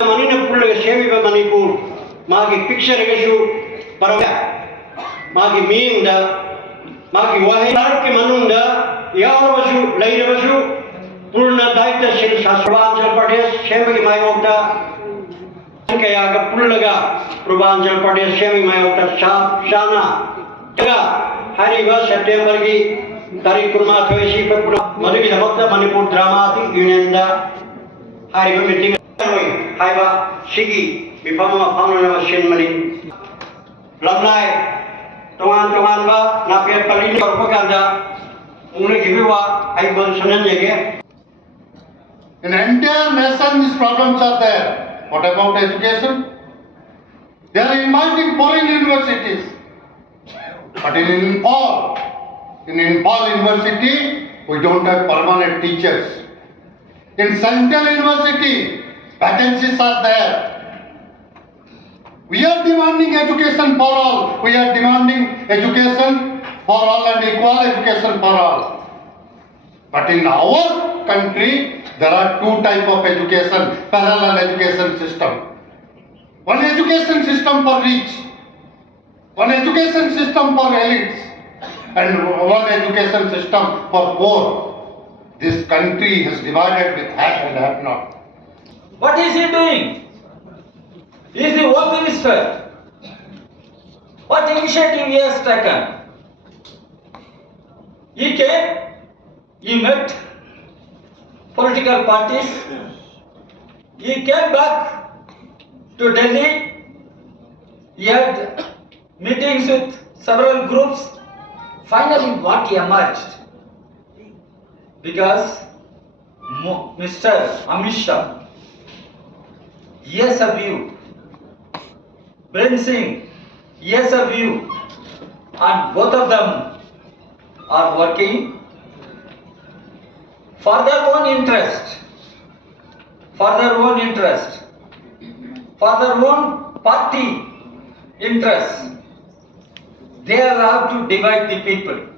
Manina Pulaga Shemi Manipur, Magi picture Gashu, Paraya, Magi Minda, Magi Wahi, Manunda, Yavashu, Lairashu, Purna Daita Shil Saswanjal Pradesh, Shemi Mayota, Sankayaga Pulaga, Purvanjal Pradesh, Shemi Mayota, Shana, Hariva September, Tarikurma Toshi, Madhuri Hamata, Manipur Drama, Unenda, Hariva meeting. Haiba Shigi, Bipama Pamana Shin Mani Lamlai, Tongan Ba, Napia Palini Propaganda, only Gibiwa, I will Sunan again. In entire nation, these problems are there. What about education? They are inviting foreign universities. But in Imphal University, we don't have permanent teachers. In Central University, vacancies are there. We are demanding education for all. We are demanding education for all and equal education for all. But in our country, there are two types of education, parallel education system. One education system for rich, one education system for elites, and one education system for poor. This country has divided with have and have not. What is he doing? He is the Home Minister. What initiative he has taken? He came, he met political parties, he came back to Delhi, he had meetings with several groups. Finally, what emerged? Because Mr. Amit Shah, he has a view. Brain Singh, he has a view. And both of them are working for their own interest, for their own party interests. They are allowed to divide the people.